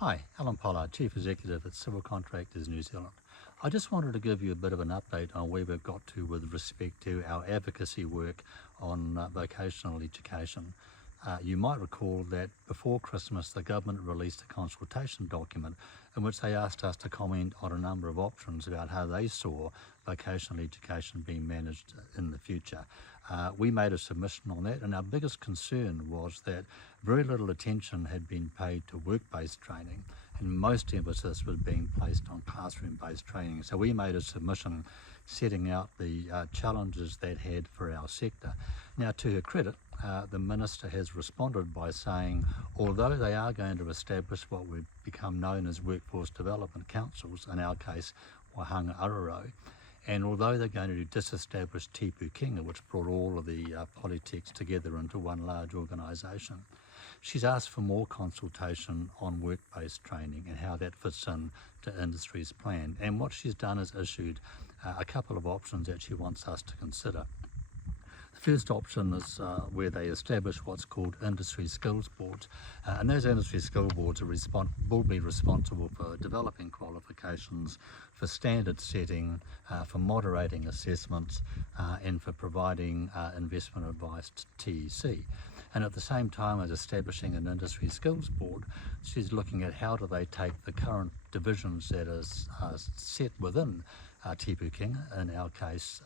Hi, Alan Pollard, Chief Executive at Civil Contractors New Zealand. I just wanted to give you a bit of an update on where we've got to with respect to our advocacy work on vocational education. You might recall that before Christmas the government released a consultation document in which they asked us to comment on a number of options about how they saw vocational education being managed in the future. We made a submission on that, and our biggest concern was that very little attention had been paid to work-based training, and most emphasis was being placed on classroom-based training. So we made a submission setting out the challenges that had for our sector. Now, to her credit, the Minister has responded by saying, although they are going to establish what would become known as workforce development councils, in our case Wahanga Araro, and although they're going to disestablish Tipu Kinga, which brought all of the politics together into one large organisation, she's asked for more consultation on work-based training and how that fits in to industry's plan. And what she's done is issued a couple of options that she wants us to consider. The first option is where they establish what's called industry skills boards, and those industry skill boards will be responsible for developing qualifications, for standard setting, for moderating assessments, and for providing investment advice to TEC. And at the same time as establishing an industry skills board, she's looking at how do they take the current divisions that are set within Tipu Kinga, in our case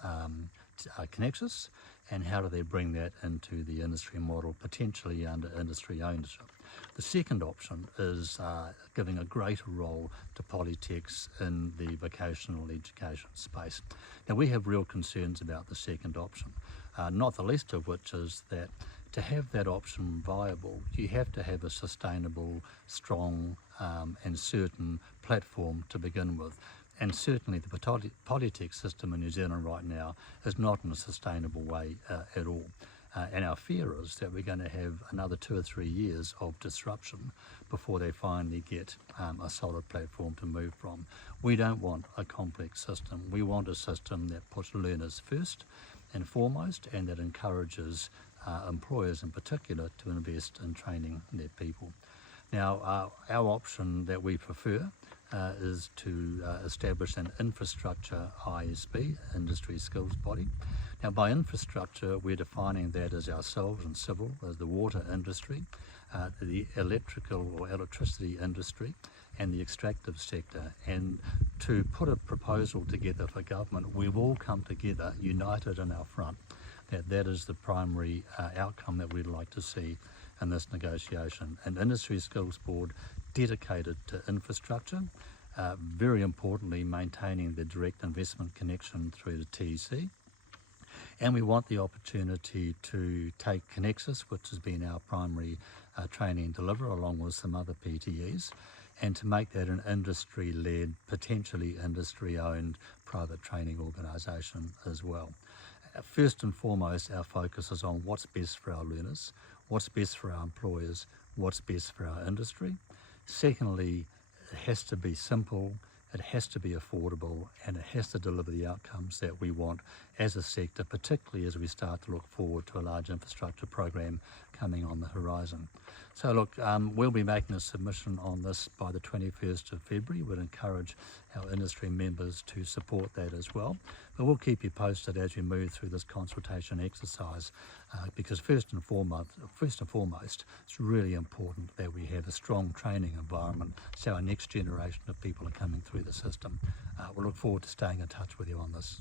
Contractors, and how do they bring that into the industry model, potentially under industry ownership. The second option is giving a greater role to politics in the vocational education space. Now, we have real concerns about the second option, not the least of which is that to have that option viable, you have to have a sustainable, strong and certain platform to begin with. And certainly the politics system in New Zealand right now is not in a sustainable way at all. And our fear is that we're going to have another 2 or 3 years of disruption before they finally get a solid platform to move from. We don't want a complex system. We want a system that puts learners first and foremost, and that encourages employers in particular to invest in training their people. Now, our option that we prefer is to establish an infrastructure ISB, industry skills body. Now, by infrastructure, we're defining that as ourselves and civil, as the water industry, the electrical or electricity industry, and the extractive sector. And to put a proposal together for government, we've all come together united in our front that is the primary outcome that we'd like to see in this negotiation. An industry skills board dedicated to infrastructure, very importantly maintaining the direct investment connection through the TEC. And we want the opportunity to take Contractors, which has been our primary training deliverer along with some other PTEs, and to make that an industry-led, potentially industry-owned private training organisation as well. First and foremost, our focus is on what's best for our learners, what's best for our employers, what's best for our industry. Secondly, it has to be simple, it has to be affordable, and it has to deliver the outcomes that we want as a sector, particularly as we start to look forward to a large infrastructure program coming on the horizon. So look, we'll be making a submission on this by the 21st of February. We'd encourage our industry members to support that as well. But we'll keep you posted as we move through this consultation exercise, because first and foremost, it's really important that we have a strong training environment so our next generation of people are coming through the system. We'll look forward to staying in touch with you on this.